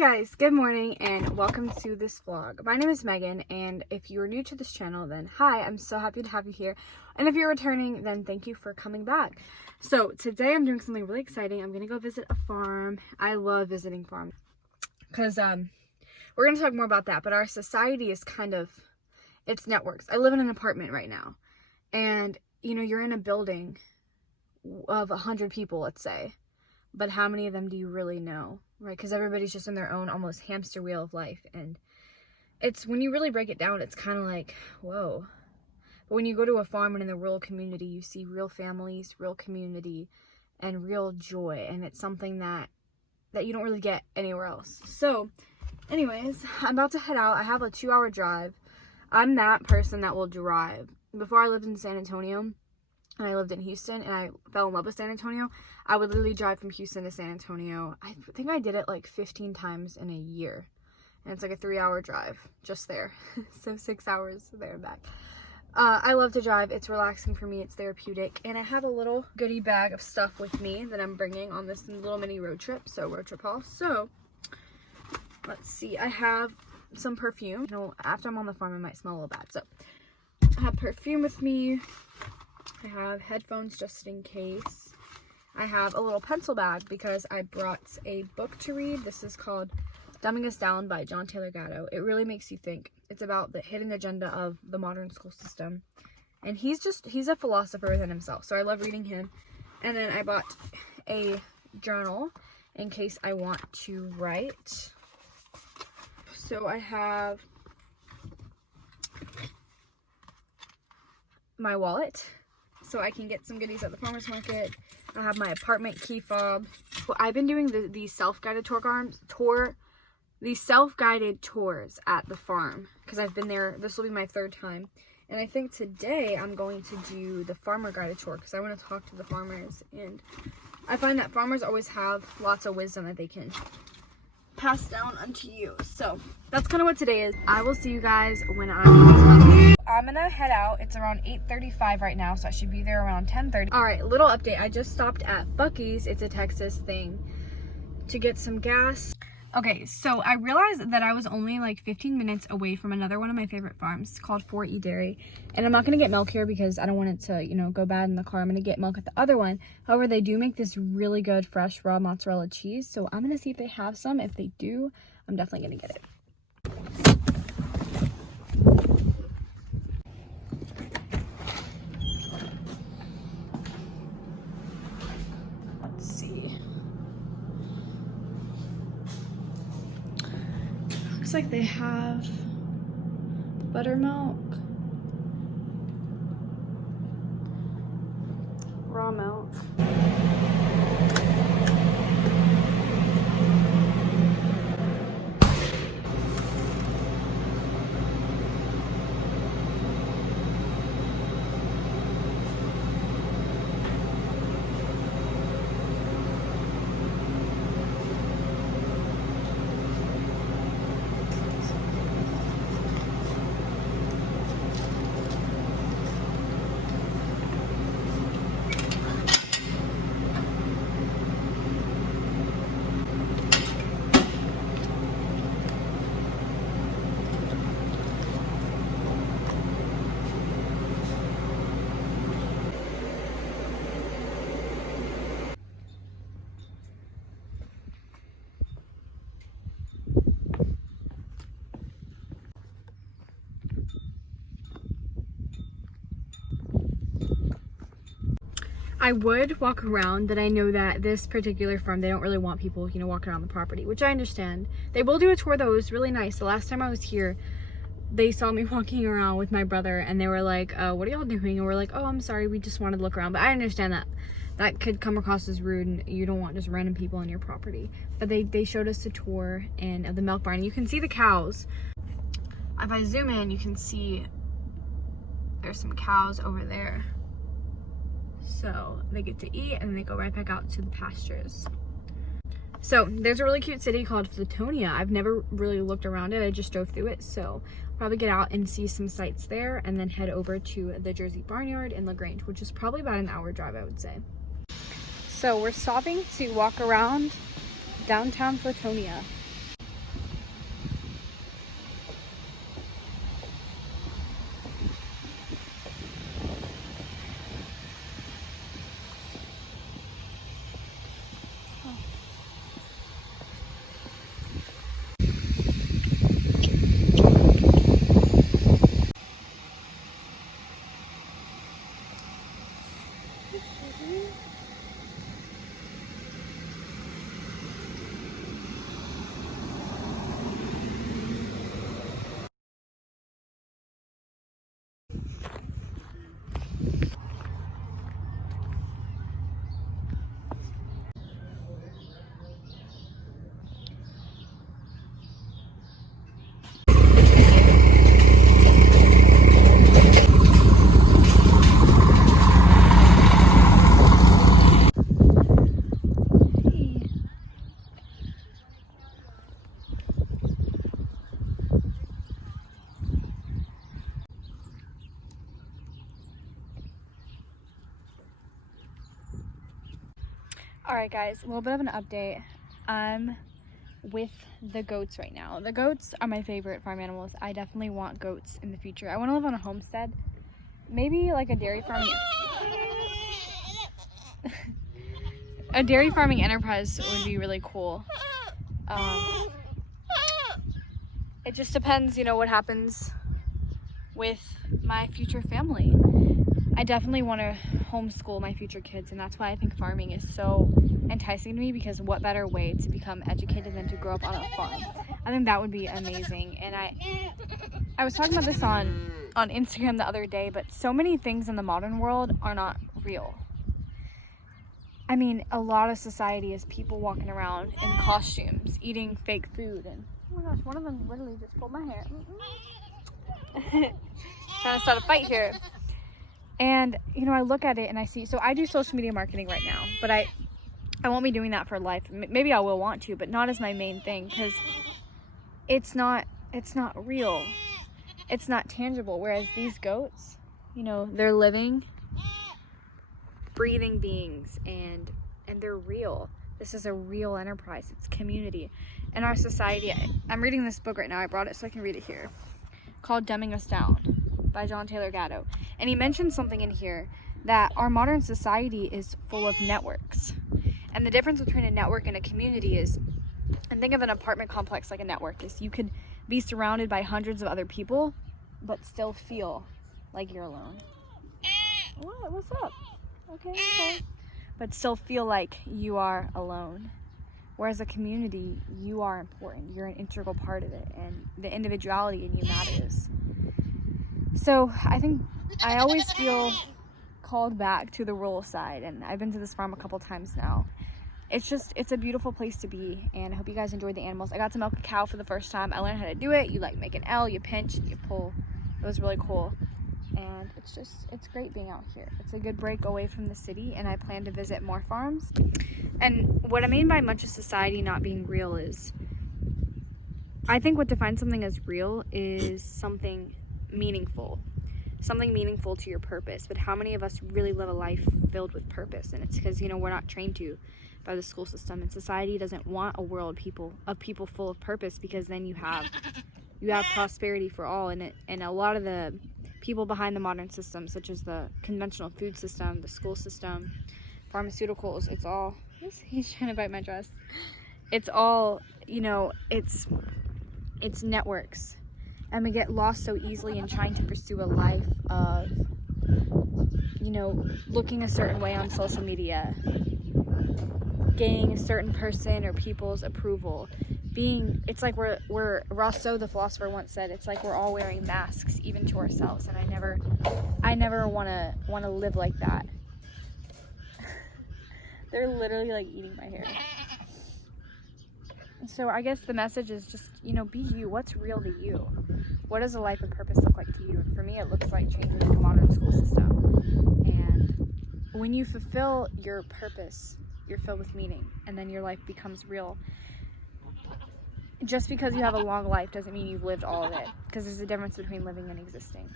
guys, good morning and welcome to this vlog. My name is Megan, and if you are new to this channel, then hi, I'm so happy to have you here. And if you're returning, then thank you for coming back. So today I'm doing something really exciting. I'm gonna go visit a farm. I love visiting farms because we're gonna talk more about that, but our society is kind of, it's networks. I live in an apartment right now, and you know, you're in a building of 100 people, let's say, but how many of them do you really know? Right, because everybody's just in their own almost hamster wheel of life, and it's, when you really break it down, it's kind of like, whoa. But when you go to a farm and in the rural community, you see real families, real community, and real joy, and it's something that you don't really get anywhere else. So anyways, I'm about to head out. I have a 2-hour drive. I'm that person that will drive. Before I lived in San Antonio, and I lived in Houston, and I fell in love with San Antonio, I would literally drive from Houston to San Antonio. I think I did it like 15 times in a year, and it's like a 3-hour drive just there. So 6 hours there and back. I love to drive. It's relaxing for me. It's therapeutic, and I have a little goodie bag of stuff with me that I'm bringing on this little mini road trip. So road trip haul. So let's see. I have some perfume. You know, after I'm on the farm, I might smell a little bad. So I have perfume with me. I have headphones just in case. I have a little pencil bag because I brought a book to read. This is called Dumbing Us Down by John Taylor Gatto. It really makes you think. It's about the hidden agenda of the modern school system. And he's a philosopher within himself. So I love reading him. And then I bought a journal in case I want to write. So I have my wallet, so I can get some goodies at the farmer's market. I have my apartment key fob. I've been doing the self-guided self-guided tours at the farm because I've been there. This will be my 3rd time, and I think today I'm going to do the farmer guided tour because I want to talk to the farmers, and I find that farmers always have lots of wisdom that they can pass down unto you. So that's kind of what today is. I will see you guys when I'm gonna head out. It's around 8:35 right now, so I should be there around 10:30. All right, little update. I just stopped at Buc-ee's. It's a Texas thing, to get some gas. Okay, so I realized that I was only like 15 minutes away from another one of my favorite farms called 4E Dairy, and I'm not gonna get milk here because I don't want it to, you know, go bad in the car. I'm gonna get milk at the other one. However, they do make this really good fresh raw mozzarella cheese, so I'm gonna see if they have some. If they do, I'm definitely gonna get it. Let's see. Looks like they have buttermilk, raw milk. I would walk around, but I know that this particular farm, they don't really want people, you know, walking around the property, which I understand. They will do a tour though. It was really nice. The last time I was here, they saw me walking around with my brother, and they were like, what are y'all doing? And we're like, oh, I'm sorry, we just wanted to look around. But I understand that that could come across as rude, and you don't want just random people on your property. But they showed us a tour and of the milk barn. You can see the cows. If I zoom in, you can see there's some cows over there. So they get to eat and they go right back out to the pastures. So there's a really cute city called Flatonia. I've never really looked around it. I just drove through it. So probably get out and see some sights there, and then head over to the Jersey Barnyard in LaGrange, which is probably about an hour drive, I would say. So we're stopping to walk around downtown Flatonia. Alright guys, a little bit of an update. I'm with the goats right now. The goats are my favorite farm animals. I definitely want goats in the future. I want to live on a homestead. Maybe like a dairy farming a dairy farming enterprise would be really cool. It just depends, you know, what happens with my future family. I definitely want to homeschool my future kids, and that's why I think farming is so enticing to me, because what better way to become educated than to grow up on a farm? I think that would be amazing. And I was talking about this on Instagram the other day, but so many things in the modern world are not real. I mean, a lot of society is people walking around in costumes, eating fake food, and oh my gosh, one of them literally just pulled my hair. Trying to start a fight here. And, you know, I look at it and I see, so I do social media marketing right now, but I won't be doing that for life. Maybe I will want to, but not as my main thing, because it's not real. It's not tangible. Whereas these goats, you know, they're living, breathing beings, and they're real. This is a real enterprise. It's community. In our society, I'm reading this book right now. I brought it so I can read it here, called Dumbing Us Down by John Taylor Gatto. And he mentioned something in here, that our modern society is full of networks. And the difference between a network and a community is, and think of an apartment complex like a network, is you could be surrounded by hundreds of other people, but still feel like you're alone. What? What's up? Okay. But still feel like you are alone. Whereas a community, you are important. You're an integral part of it, and the individuality in you matters. So I think I always feel called back to the rural side, and I've been to this farm a couple times now. It's a beautiful place to be, and I hope you guys enjoyed the animals. I got to milk a cow for the first time. I learned how to do it. You like make an L, you pinch, you pull. It was really cool. And it's great being out here. It's a good break away from the city, and I plan to visit more farms. And what I mean by much of society not being real is, I think what defines something as real is something meaningful to your purpose. But how many of us really live a life filled with purpose? And it's because, you know, we're not trained to by the school system, and society doesn't want a world of people full of purpose, because then you have prosperity for all. And a lot of the people behind the modern system, such as the conventional food system, the school system, pharmaceuticals, it's all, he's trying to bite my dress, it's all, you know, it's networks. And we get lost so easily in trying to pursue a life of, you know, looking a certain way on social media, gaining a certain person or people's approval. It's like we're Rousseau the philosopher once said, it's like we're all wearing masks, even to ourselves. And I never want to live like that. They're literally like eating my hair. So I guess the message is just, you know, be you. What's real to you? What does a life of purpose look like to you? And for me, it looks like changing the modern school system. And when you fulfill your purpose, you're filled with meaning, and then your life becomes real. Just because you have a long life doesn't mean you've lived all of it, because there's a difference between living and existing.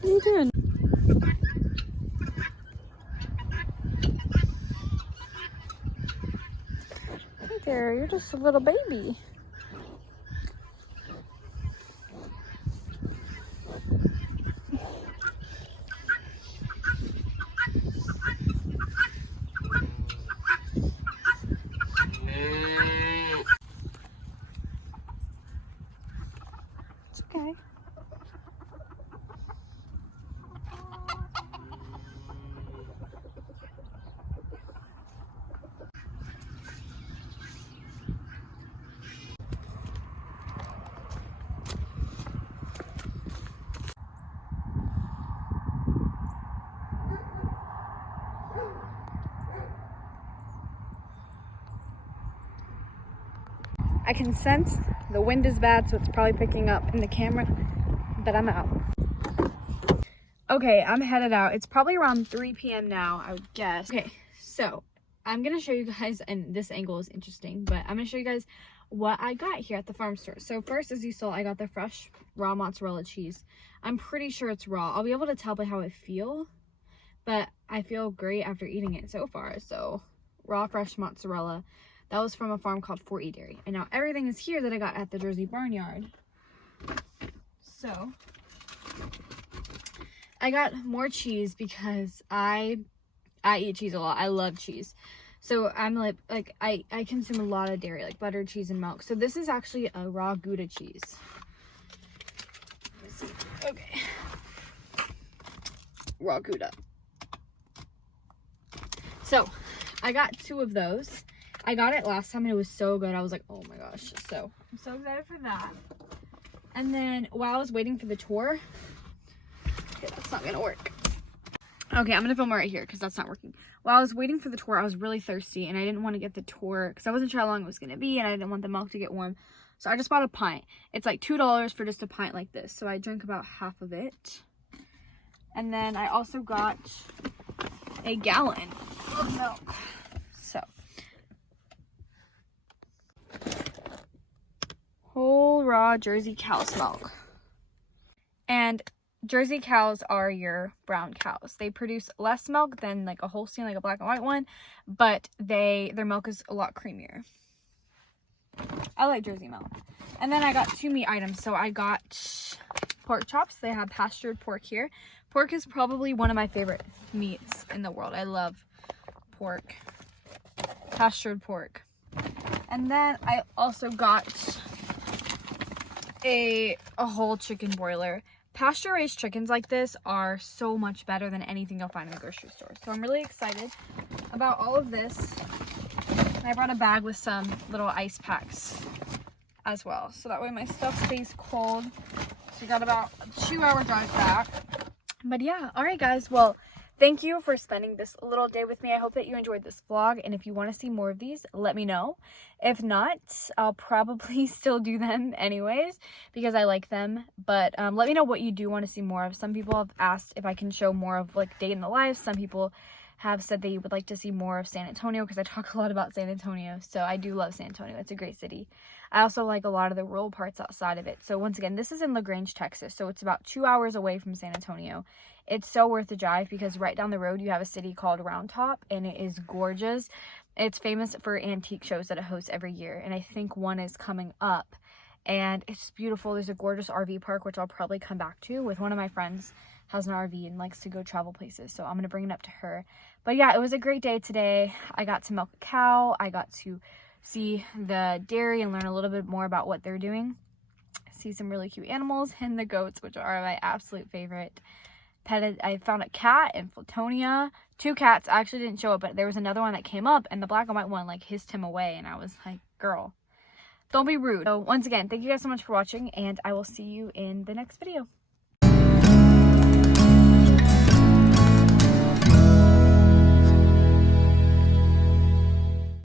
What are you doing? Hey there, you're just a little baby. It's okay. I can sense the wind is bad, so it's probably picking up in the camera, but I'm out. Okay, I'm headed out. It's probably around 3 p.m. now, I would guess. Okay, so I'm gonna show you guys, and this angle is interesting, but I'm gonna show you guys what I got here at the farm store. So first, as you saw, I got the fresh raw mozzarella cheese. I'm pretty sure it's raw. I'll be able to tell by how I feel, but I feel great after eating it so far. So raw fresh mozzarella. That was from a farm called Fort E Dairy. And now everything is here that I got at the Jersey Barnyard. So I got more cheese because I eat cheese a lot. I love cheese. So I'm like I consume a lot of dairy, like butter, cheese, and milk. So this is actually a raw Gouda cheese. Let me see. Okay. Raw Gouda. So I got 2 of those. I got it last time and it was so good. I was like, oh my gosh. So I'm so excited for that. And then while I was waiting for the tour, okay, that's not gonna work. Okay, I'm gonna film right here because that's not working. While I was waiting for the tour, I was really thirsty and I didn't want to get the tour because I wasn't sure how long it was gonna be and I didn't want the milk to get warm. So I just bought a pint. It's like $2 for just a pint like this. So I drank about half of it. And then I also got a gallon of milk. So whole raw Jersey cow's milk. And Jersey cows are your brown cows. They produce less milk than like a Holstein, like a black and white one, but their milk is a lot creamier. I like Jersey milk. And then I got 2 meat items. So I got pork chops. They have pastured pork here. Pork is probably one of my favorite meats in the world. I love pork, pastured pork. And then I also got a whole chicken broiler. Pasture raised chickens like this are so much better than anything you'll find in the grocery store. So I'm really excited about all of this. I brought a bag with some little ice packs as well. So that way my stuff stays cold. So we got about a 2-hour drive back. But yeah, all right guys. Well, thank you for spending this little day with me. I hope that you enjoyed this vlog. And if you want to see more of these, let me know. If not, I'll probably still do them anyways because I like them. But let me know what you do want to see more of. Some people have asked if I can show more of like day in the life. Some people have said they would like to see more of San Antonio because I talk a lot about San Antonio. So I do love San Antonio. It's a great city. I also like a lot of the rural parts outside of it. So once again, this is in LaGrange, Texas. So it's about 2 hours away from San Antonio. It's so worth the drive because right down the road you have a city called Round Top and it is gorgeous. It's famous for antique shows that it hosts every year. And I think one is coming up and it's beautiful. There's a gorgeous RV park, which I'll probably come back to with one of my friends has an RV and likes to go travel places. So I'm going to bring it up to her. But yeah, it was a great day today. I got to milk a cow. I got to see the dairy and learn a little bit more about what they're doing. See some really cute animals and the goats, which are my absolute favorite. I found a cat in Flatonia. 2 cats. I actually didn't show it, but there was another one that came up and the black and white one like hissed him away. And I was like, girl, don't be rude. So once again, thank you guys so much for watching and I will see you in the next video.